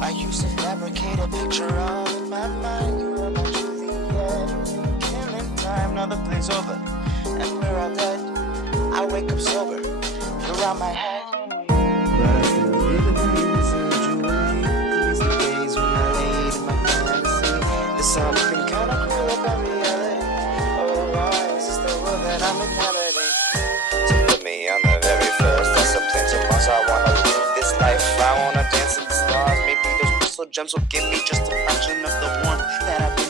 I used to fabricate a picture of in my mind. You were my Juliet. Killing time, now the play's over, and we're all dead. I wake up sober, you're on my head. But I still need the dreams of Julie. These the days when I laid in my fantasy. There's something kinda cool about reality. Oh, why is this the world that I'm inhabiting? So put me on the very first of September. I wanna live this life, I wanna dance in the stars. Maybe those crystal gems will give me just a fraction of the warmth that I've been